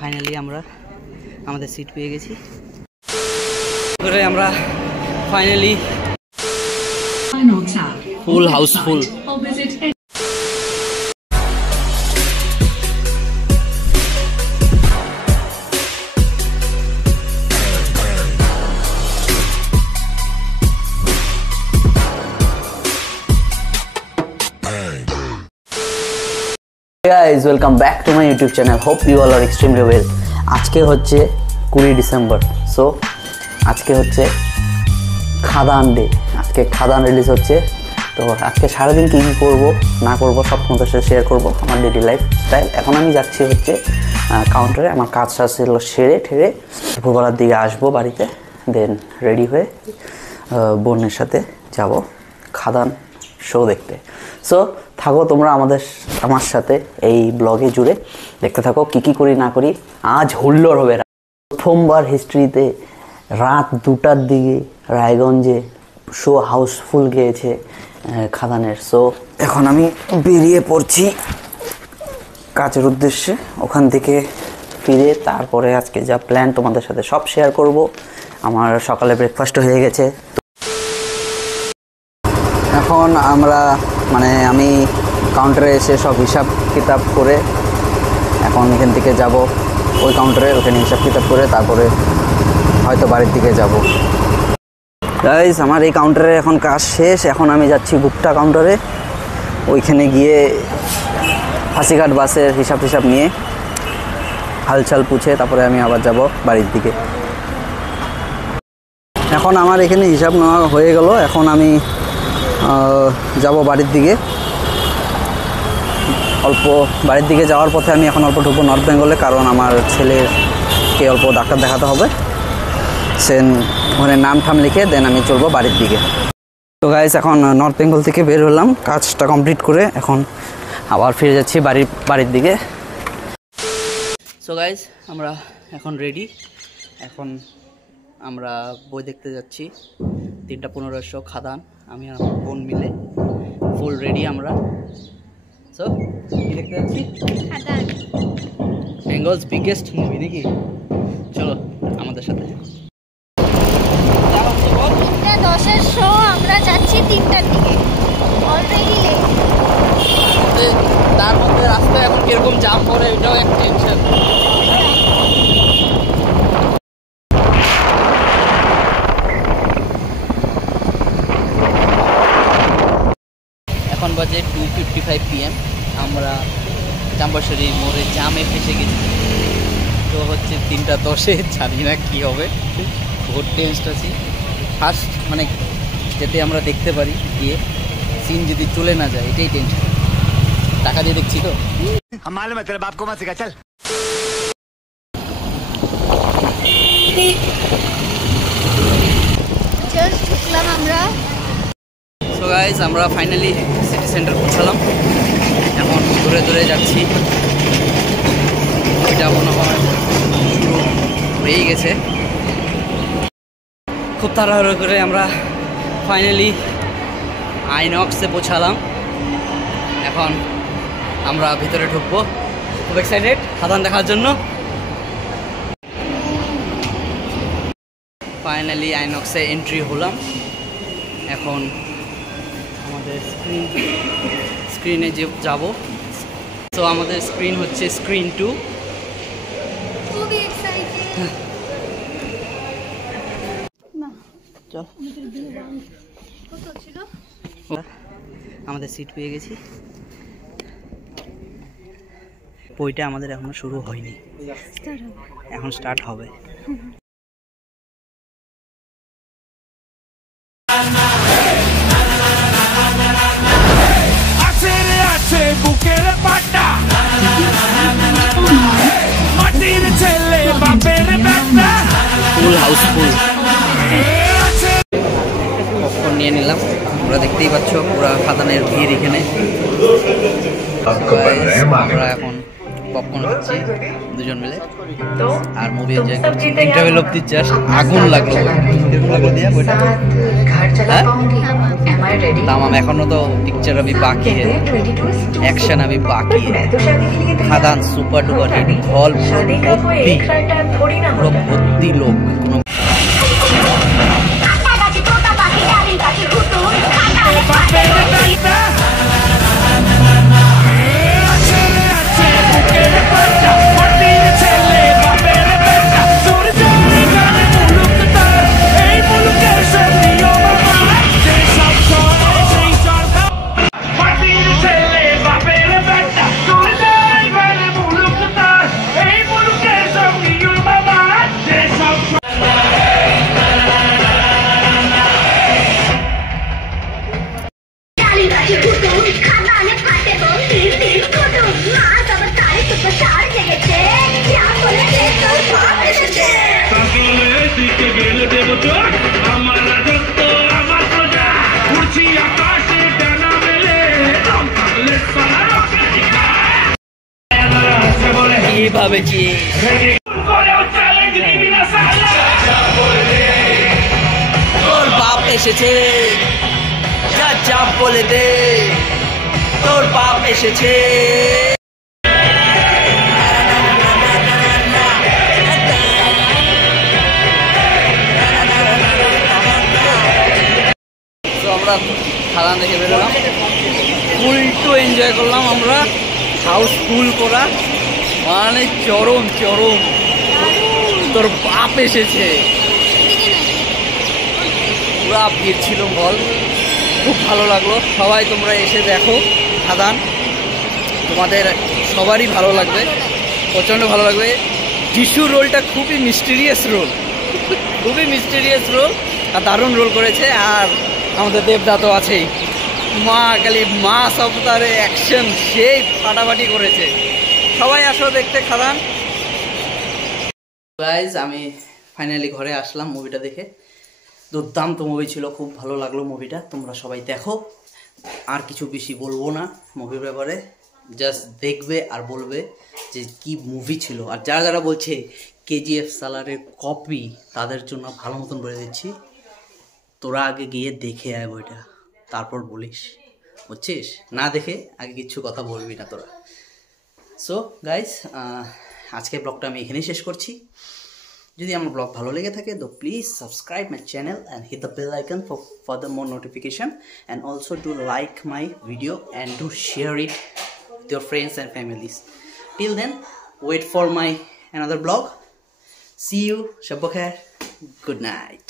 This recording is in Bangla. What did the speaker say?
ফাইনালি আমরা আমাদের সিট পেয়ে গেছি। আমরা finally full Housefull. Guys, welcome back to my YouTube channel. Hope you all are extremely well. আজকে হচ্ছে 20 ডিসেম্বর। সো আজকে হচ্ছে খাদান ডে। আজকে খাদান রিলিজ হচ্ছে। তো আজকে সারাদিন কী কী করবো না করবো সব তোমাদের সাথে শেয়ার করবো, আমার ডেলি লাইফ স্টাইল। এখন আমি যাচ্ছি হচ্ছে কাউন্টারে, আমার কাজ ছিল সেরে ঠেরে দুপুরবেলার দিকে আসবো বাড়িতে, দেন রেডি হয়ে বোনের সাথে যাব খাদান শো দেখতে। সো থাকো তোমরা আমার সাথে এই ব্লগে জুড়ে, দেখতে থাকো কী কী করি না করি। আজ হুল্লোড় হবে। প্রথমবার হিস্ট্রিতে রাত 2টার দিকে রায়গঞ্জে শো হাউসফুল গিয়েছে খাদানের। সো এখন আমি বেরিয়ে পড়ছি কাজের উদ্দেশ্যে। ওখান থেকে ফিরে তারপরে আজকে যা প্ল্যান তোমাদের সাথে সব শেয়ার করব। আমার সকালে ব্রেকফাস্ট হয়ে গেছে। এখন আমি কাউন্টারে এসে সব হিসাব কিতাব করে এখন এখান থেকে যাব ওই কাউন্টারে, ওখানে হিসাব কিতাব করে তারপরে হয়তো বাড়ির দিকে যাব। গাইস, আমার এই কাউন্টারে এখন কাজ শেষ। এখন আমি যাচ্ছি গুপ্তা কাউন্টারে, ওইখানে গিয়ে ফাঁসিঘাট বাসের হিসাব নিয়ে হালচাল পুছে তারপরে আমি আবার যাব বাড়ির দিকে। এখন আমার এখানে হিসাব নেওয়া হয়ে গেল। এখন আমি যাব বাড়ির দিকে। বাড়ির দিকে যাওয়ার পথে আমি এখন অল্প ঢুকবো নর্থ বেঙ্গলে, কারণ আমার ছেলেকে অল্প ডাক্তার দেখাতে হবে। ওখানে নাম ঠাম লিখে দেন আমি চলবো বাড়ির দিকে। তো গাইস, এখন নর্থ বেঙ্গল থেকে বের হলাম কাজটা কমপ্লিট করে, এখন আবার ফিরে যাচ্ছি বাড়ির দিকে। সো গাইস, আমরা এখন রেডি। এখন আমরা বই দেখতে যাচ্ছি 3:15 শো খাদান। আমি আর আমার বোন মিলে ফুল রেডি আমরা। সো কি দেখতে যাচ্ছি? খাদান, বেঙ্গলস বিগেস্ট মুভি নাকি? চলো আমাদের সাথে। 3:10 শো, আমরা যাচ্ছি 3টার দিকে। Already late. তার মধ্যে রাস্তায় এখন কিরকম জাম পড়ে, এটাও এক টেনশন। এখন বাজে 2:55 PM। আমরা চাম্পাশ্বরী মোড়ে জামে ফেসে গেছি। তো হচ্ছে 3:10, জানি না কী হবে, বহুত টেনসড আছি। ফার্স্ট যাতে আমরা দেখতে পারি গিয়ে সিন যদি চলে না যায়, এটাই টেনশন। টাকা দিয়ে দেখছি তো। জাস্ট ঢুকলাম আমরা। সো গাইস, আমরা ফাইনালি সিটি সেন্টার পৌঁছালাম। এখন দূরে যাচ্ছি। এটা মনে হয় শুরু হয়েই গেছে। খুব তাড়াহুড়ো করে আমরা ফাইনালি আইনক্সে পৌঁছালাম। এখন আমরা ভিতরে ঢুকবো। খুব এক্সাইটেড খাদান দেখার জন্য। ফাইনালি আইনক্সে এন্ট্রি হলাম। এখন আমাদের স্ক্রিনে যাব। তো আমাদের স্ক্রিন হচ্ছে স্ক্রিন 2। খুবই এক্সাইটেড। চল, আমাদের সিট পেয়ে গেছি। বইটা আমাদের এখনো শুরু হয়নি, এখন স্টার্ট হবে। বুকের পাটা মাটির ছেলে বাপের বেটা, ফুল হাউসফুল। পপকর্ন নিয়ে নিলাম। তোমরা দেখতেই পাচ্ছ পুরো খাদানের ভিড় এখানে। আমরা এখন পপকর্ন খাচ্ছি দুজন মিলে আর মুভি এনজয় করছি। ইন্টারভেল অফ দি জাস্ট আগুন লাগলো দিয়া বইটা। হ্যাঁ তামাম এখনো তো পিকচার अभी बाकी है, एक्शन अभी बाकी है। खादान सुपर डुपर हिट, हॉल भर्ती लोग। এইভাবে কি তোর বাপ এসেছে, যা চাপ বলে দে তোর বাপ এসেছে। তো আমরা খাদান দেখে বেরোলাম, ফুল টু এনজয় করলাম আমরা, হাউসফুল করা মানে চরম চরম। তোর বাপ এসেছে, পুরা ভিড় ছিল বল, খুব ভালো লাগলো। সবাই তোমরা এসে দেখো খাদান, তোমাদের সবারই ভালো লাগবে, প্রচণ্ড ভালো লাগবে। যিশু রোলটা খুবই মিস্টিরিয়াস রোল, খুবই মিস্টিরিয়াস রোল আর দারুণ রোল করেছে। আর আমাদের দেবদা তো আছেই, মা কালী মাস অবতারে অ্যাকশন সেই ফাটাফাটি করেছে। সবাই আসো দেখতে খাদান। গাইজ আমি ফাইনালি ঘরে আসলাম মুভিটা দেখে, দুর্দান্ত মুভি ছিল, খুব ভালো লাগলো মুভিটা। তোমরা সবাই দেখো, আর কিছু বেশি বলবো না মুভির ব্যাপারে, জাস্ট দেখবে আর বলবে যে কি মুভি ছিল। আর যারা যারা বলছে কেজিএফ সালারের কপি, তাদের জন্য ভালো মতন বলে দিচ্ছি, তোরা আগে গিয়ে দেখে আয় বইটা, তারপর বলিস, বুঝছিস? না দেখে আগে কিচ্ছু কথা বলবি না তোরা। সো গাইজ আজকের ব্লগটা আমি এখানেই শেষ করছি। যদি আমার ব্লগ ভালো লেগে থাকে তো please subscribe my channel and hit the bell icon for further more notification, and also do like my video and do share it with your friends and families. Till then, wait for my another vlog. See you. Shabba khair. Good night.